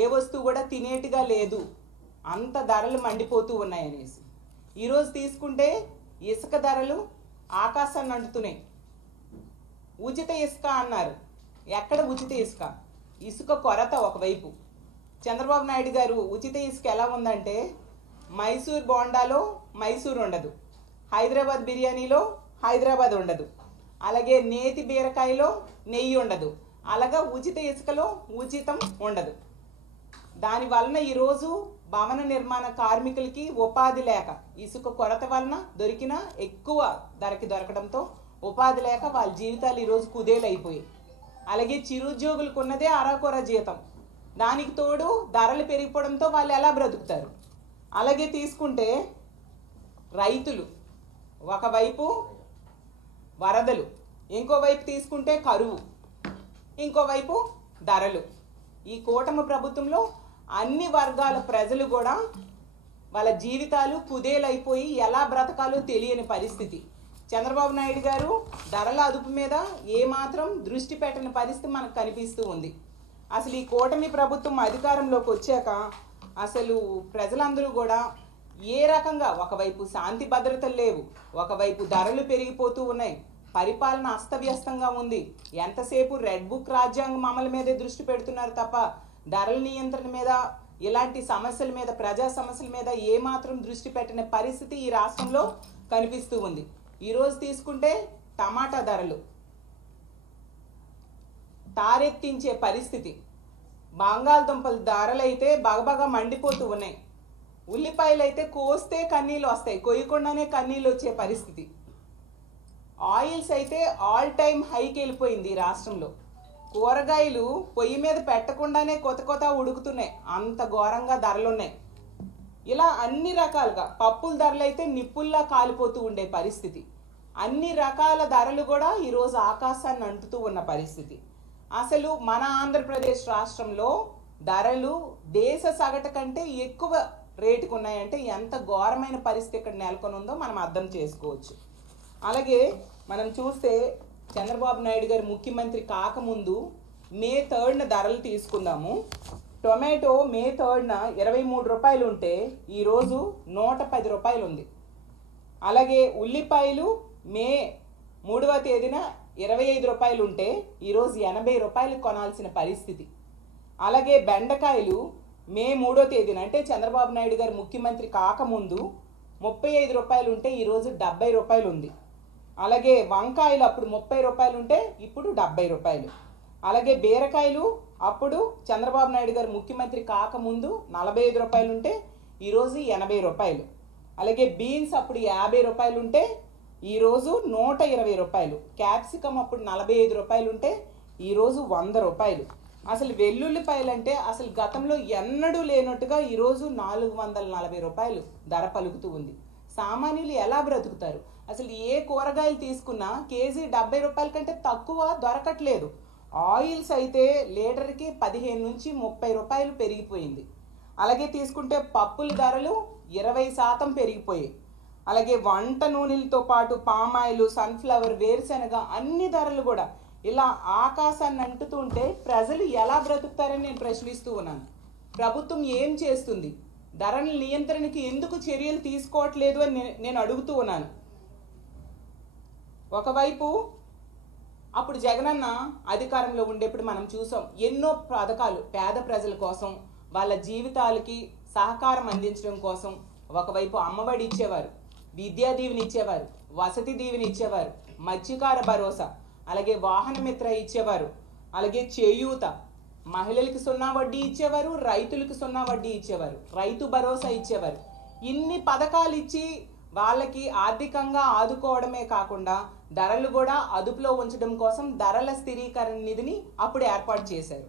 ఏ వస్తువు కూడా తినేట్టుగా లేదు, అంత ధరలు మండిపోతూ ఉన్నాయనేసి. ఈరోజు తీసుకుంటే ఇసుక ధరలు ఆకాశాన్ని అంటుతున్నాయి. ఉచిత ఇసుక అన్నారు. ఎక్కడ ఉచిత ఇసుక? ఇసుక కొరత ఒకవైపు. చంద్రబాబు నాయుడు గారు ఉచిత ఇసుక ఎలా ఉందంటే, మైసూర్ బోండాలో మైసూర్ ఉండదు, హైదరాబాద్ బిర్యానీలో హైదరాబాద్ ఉండదు, అలాగే నేతి బీరకాయలో నెయ్యి ఉండదు, అలాగా ఉచిత ఇసుకలో ఉచితం ఉండదు. దాని వలన ఈరోజు భవన నిర్మాణ కార్మికులకి ఉపాధి లేక, ఇసుక కొరత వలన దొరికిన ఎక్కువ ధరకి దొరకడంతో ఉపాధి లేక వాళ్ళ జీవితాలు ఈరోజు కుదేలైపోయాయి. అలాగే చిరుద్యోగులకు ఉన్నదే అరాకొర జీతం, దానికి తోడు ధరలు పెరిగిపోవడంతో వాళ్ళు ఎలా బ్రతుకుతారు? అలాగే తీసుకుంటే రైతులు, ఒకవైపు వరదలు, ఇంకోవైపు తీసుకుంటే కరువు, ఇంకోవైపు ధరలు. ఈ కూటమి ప్రభుత్వంలో అన్ని వర్గాల ప్రజలు కూడా వాళ్ళ జీవితాలు కుదేలైపోయి ఎలా బ్రతకాలో తెలియని పరిస్థితి. చంద్రబాబు నాయుడు గారు ధరల అదుపు మీద ఏమాత్రం దృష్టి పెట్టని పరిస్థితి మనకు కనిపిస్తూ ఉంది. అసలు ఈ కూటమి ప్రభుత్వం అధికారంలోకి వచ్చాక అసలు ప్రజలందరూ కూడా ఏ రకంగా, ఒకవైపు శాంతి భద్రతలు లేవు, ఒకవైపు ధరలు పెరిగిపోతూ ఉన్నాయి, పరిపాలన అస్తవ్యస్తంగా ఉంది. ఎంతసేపు రెడ్ బుక్ రాజ్యాంగం అమలు మీదే దృష్టి పెడుతున్నారు తప్ప ధరల నియంత్రణ మీద, ఇలాంటి సమస్యల మీద, ప్రజా సమస్యల మీద ఏమాత్రం దృష్టి పెట్టిన పరిస్థితి ఈ రాష్ట్రంలో కనిపిస్తూ ఉంది. ఈరోజు తీసుకుంటే టమాటా ధరలు తారెత్తించే పరిస్థితి. బంగాళదుంపల ధరలు అయితే బగబగా మండిపోతూ ఉన్నాయి. ఉల్లిపాయలు అయితే కోస్తే కన్నీళ్ళు వస్తాయి, కొయ్యకుండానే కన్నీళ్ళు వచ్చే పరిస్థితి. ఆయిల్స్ అయితే ఆల్ టైమ్ హైకి వెళ్ళిపోయింది ఈ రాష్ట్రంలో. కూరగాయలు పొయ్యి మీద పెట్టకుండానే కొత్త ఉడుకుతున్నాయి, అంత ఘోరంగా ధరలున్నాయి. ఇలా అన్ని రకాలుగా పప్పుల ధరలు అయితే నిప్పుల్లా కాలిపోతూ ఉండే పరిస్థితి. అన్ని రకాల ధరలు కూడా ఈరోజు ఆకాశాన్ని అంటుతూ ఉన్న పరిస్థితి. అసలు మన ఆంధ్రప్రదేశ్ రాష్ట్రంలో ధరలు దేశ సగటు కంటే ఎక్కువ రేటుకు ఉన్నాయంటే ఎంత ఘోరమైన పరిస్థితి ఇక్కడ నెలకొని ఉందో మనం అర్థం చేసుకోవచ్చు. అలాగే మనం చూస్తే చంద్రబాబు నాయుడు గారు ముఖ్యమంత్రి కాకముందు మే 3న ధరలు తీసుకుందాము. టొమాటో మే 3న 23 రూపాయలు ఉంటే ఈరోజు 110 రూపాయలు ఉంది. అలాగే ఉల్లిపాయలు మే 3వ తేదీన 25 రూపాయలు ఉంటే ఈరోజు 80 రూపాయలు కొనాల్సిన పరిస్థితి. అలాగే బెండకాయలు మే 3వ తేదీన, అంటే చంద్రబాబు నాయుడు గారు ముఖ్యమంత్రి కాకముందు 35 రూపాయలు ఉంటే ఈరోజు 70 రూపాయలు ఉంది. అలాగే వంకాయలు అప్పుడు 30 రూపాయలు ఉంటే ఇప్పుడు 70 రూపాయలు. అలాగే బీరకాయలు అప్పుడు చంద్రబాబు నాయుడు గారు ముఖ్యమంత్రి కాకముందు 45 రూపాయలు ఉంటే ఈరోజు 80 రూపాయలు. అలాగే బీన్స్ అప్పుడు 50 రూపాయలు ఉంటే ఈరోజు 120 రూపాయలు. క్యాప్సికమ్ అప్పుడు 45 రూపాయలు ఉంటే ఈరోజు 100 రూపాయలు. అసలు వెల్లుల్లిపాయలు అంటే అసలు గతంలో ఎన్నడూ లేనట్టుగా ఈరోజు 440 రూపాయలు ధర పలుకుతూ ఉంది. సామాన్యులు ఎలా బ్రతుకుతారు? అసలు ఏ కూరగాయలు తీసుకున్నా కేజీ 70 రూపాయల కంటే తక్కువ దొరకట్లేదు. ఆయిల్స్ అయితే లీటర్కి 15 నుంచి 30 రూపాయలు పెరిగిపోయింది. అలాగే తీసుకుంటే పప్పుల ధరలు 20% పెరిగిపోయాయి. అలాగే వంట నూనెలతో పాటు పామాయిల్, సన్ఫ్లవర్, వేరుశనగ అన్ని ధరలు కూడా ఇలా ఆకాశాన్ని అంటుతుంటే ప్రజలు ఎలా బ్రతుకుతారని నేను ప్రశ్నిస్తూ ఉన్నాను. ప్రభుత్వం ఏం చేస్తుంది? ధరల నియంత్రణకి ఎందుకు చర్యలు తీసుకోవట్లేదు అని నేను అడుగుతూ ఉన్నాను. ఒకవైపు అప్పుడు జగనన్న అధికారంలో ఉండేప్పుడు మనం చూసాం, ఎన్నో పథకాలు పేద ప్రజల కోసం, వాళ్ళ జీవితాలకి సహకారం అందించడం కోసం ఒకవైపు అమ్మఒడి ఇచ్చేవారు, విద్యా దీవెని ఇచ్చేవారు, వసతి దీవెని ఇచ్చేవారు, మత్స్యకార భరోసా, అలాగే వాహన మిత్ర ఇచ్చేవారు, అలాగే చేయూత, మహిళలకి 0 వడ్డీ ఇచ్చేవారు, రైతులకి 0 వడ్డీ ఇచ్చేవారు, రైతు భరోసా ఇచ్చేవారు. ఇన్ని పథకాలు ఇచ్చి వాళ్ళకి ఆర్థికంగా ఆదుకోవడమే కాకుండా ధరలు కూడా అదుపులో ఉంచడం కోసం ధరల స్థిరీకరణ నిధిని అప్పుడు ఏర్పాటు చేశారు.